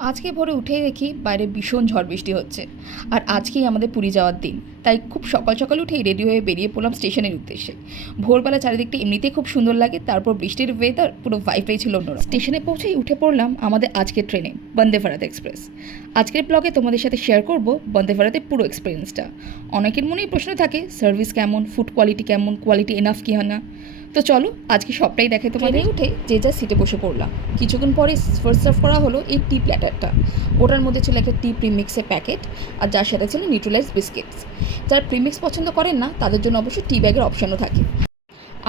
আজকে ভোরে উঠেই দেখি বাইরে ভীষণ ঝড় বৃষ্টি হচ্ছে। আর আজকেই আমাদের পুরী যাওয়ার দিন, তাই খুব সকাল সকাল উঠেই রেডি হয়ে বেরিয়ে পড়লাম স্টেশনের উদ্দেশ্যে। ভোরবেলা চারিদিকটা এমনিতেই খুব সুন্দর লাগে, তারপর বৃষ্টির ওয়েদার পুরো ভাইবটাই ছিল অন্যরকম। স্টেশনে পৌঁছেই উঠে পড়লাম আমাদের আজকের ট্রেনে, বন্দে ভারত এক্সপ্রেস। আজকের ব্লগে তোমাদের সাথে শেয়ার করব বন্দে ভারতের পুরো এক্সপিরিয়েন্সটা। অনেকের মনেই প্রশ্ন থাকে সার্ভিস কেমন, ফুড কোয়ালিটি কেমন, কোয়ালিটি এনাফ কি হয় না। তো চলো আজকে সবটাই দেখে। তোমাদের উঠে যে যা সিটে বসে পড়লাম। কিছুক্ষণ পরে ফার্স্ট সার্ভ করা হলো এই টি প্ল্যাটারটা। ওটার মধ্যে ছিল একটা টি প্রিমিক্সের প্যাকেট, আর যার সাথে ছিল নিউট্রালাইজ বিস্কিটস। যারা প্রিমিক্স পছন্দ করেন না তাদের জন্য অবশ্যই টি ব্যাগের অপশানও থাকে।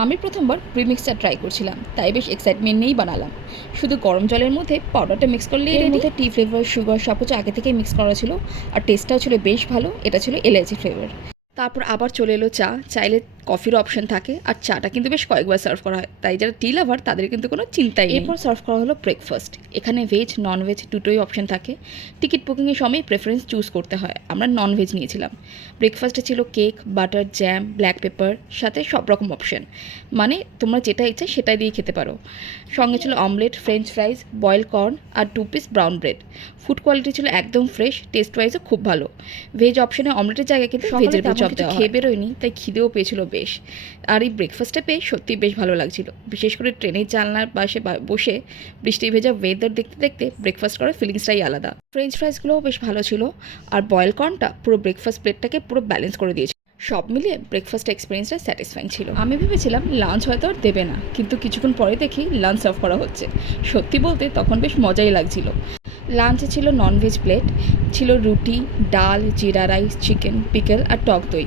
আমি প্রথমবার প্রিমিক্সটা ট্রাই করছিলাম, তাই বেশ এক্সাইটমেন্ট নিয়েই বানালাম। শুধু গরম জলের মধ্যে পাউডারটা মিক্স করলেই এর মধ্যে টি ফ্লেভার, সুগার সব কিছু আগে থেকেই মিক্স করা ছিল। আর টেস্টটাও ছিল বেশ ভালো। এটা ছিল এলাচি ফ্লেভার। তারপর আবার চলে এলো চা। চাইলে কফির অপশন থাকে, আর চাটা কিন্তু বেশ কয়েকবার সার্ভ করা হয়, তাই যারা টি লাভার তাদের কিন্তু কোনো চিন্তাই নেই। এরপর সার্ভ করা হলো ব্রেকফাস্ট। এখানে ভেজ নন ভেজ দুটোই অপশন থাকে। টিকিট বুকিংয়ের সময় প্রেফারেন্স চুজ করতে হয়। আমরা নন ভেজ নিয়েছিলাম। ব্রেকফাস্টে ছিল cake, butter, jam, black pepper, সাথে সব রকম অপশন, মানে তোমরা যেটা ইচ্ছা সেটাই দিয়ে খেতে পারো। সঙ্গে ছিল omelette, French fries, boiled corn আর 2 piece brown bread. Food quality ছিল একদম ফ্রেশ, টেস্ট ওয়াইজও খুব ভালো। ভেজ অপশনে অমলেটের জায়গায় কিন্তু ভেজের চপ দেওয়া খেয়ে বেরোয়নি, তাই খিদেও পেয়েছিল বেশ। আর এই ব্রেকফাস্টটা পেয়ে সত্যিই বেশ ভালো লাগছিল। বিশেষ করে ট্রেনের জানলার পাশে বসে বৃষ্টি ভেজা ওয়েদার দেখতে দেখতে ব্রেকফাস্ট করার ফিলিংসটাই আলাদা। ফ্রেঞ্চ ফ্রাইসগুলোও বেশ ভালো ছিল, আর বয়েল কর্নটা পুরো ব্রেকফাস্ট প্লেটটাকে পুরো ব্যালেন্স করে দিয়েছে। সব মিলিয়ে ব্রেকফাস্ট এক্সপিরিয়েন্সটা স্যাটিসফাইং ছিল। আমি ভেবেছিলাম লাঞ্চ হয়তো আর দেবে না, কিন্তু কিছুক্ষণ পরে দেখি লাঞ্চ সার্ভ করা হচ্ছে। সত্যি বলতে তখন বেশ মজাই লাগছিল। লাঞ্চে ছিল ননভেজ প্লেট, ছিল রুটি, ডাল, জিরা রাইস, চিকেন, পিকেল আর টক দই।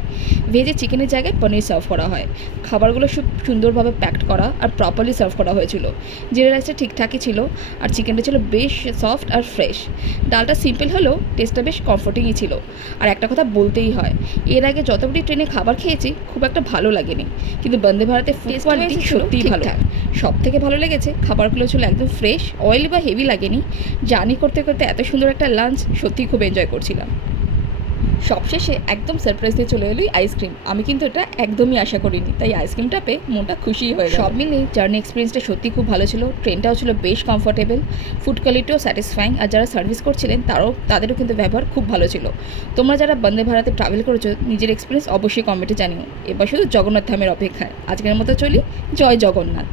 ভেজে চিকেনের জায়গায় পনির সার্ভ করা হয়। খাবারগুলো খুব সুন্দরভাবে প্যাকড করা আর প্রপারলি সার্ভ করা হয়েছিল। জিরা রাইসটা ঠিকঠাকই ছিল, আর চিকেনটা ছিল বেশ সফট আর ফ্রেশ। ডালটা সিম্পল হলেও টেস্টটা বেশ কমফোর্টিংই ছিল। আর একটা কথা বলতেই হয়, এর আগে যতগুলি ট্রেনে খাবার খেয়েছি খুব একটা ভালো লাগেনি, কিন্তু বন্দে ভারতের ফুড কোয়ালিটি সত্যিই ভালো। সব থেকে ভালো লেগেছে খাবারগুলো ছিল একদম ফ্রেশ, অয়েলি বা হেভি লাগেনি। জার্নি করতে করতে এত সুন্দর একটা লাঞ্চ সত্যিই খুব এনজয় করছিলাম। সবশেষে একদম সারপ্রাইজ দিয়ে চলে এলোই আইসক্রিম। আমি কিন্তু এটা একদমই আশা করিনি, তাই আইসক্রিমটা পেয়ে মনটা খুশি হয়ে গেল। সব মিলিয়ে জার্নি এক্সপিরিয়েন্সটা সত্যি খুব ভালো ছিল। ট্রেনটাও ছিল বেশ কমফোর্টেবল, ফুড কোয়ালিটিও স্যাটিসফাইং, আর যারা সার্ভিস করছিলেন তাদেরও কিন্তু ব্যবহার খুব ভালো ছিল। তোমরা যারা বন্দে ভারতে ট্রাভেল করেছো নিজের এক্সপিরিয়েন্স অবশ্যই কমেন্টে জানিও। এবার শুধু জগন্নাথ ধামের অপেক্ষায়। আজকের মতো চলি, জয় জগন্নাথ।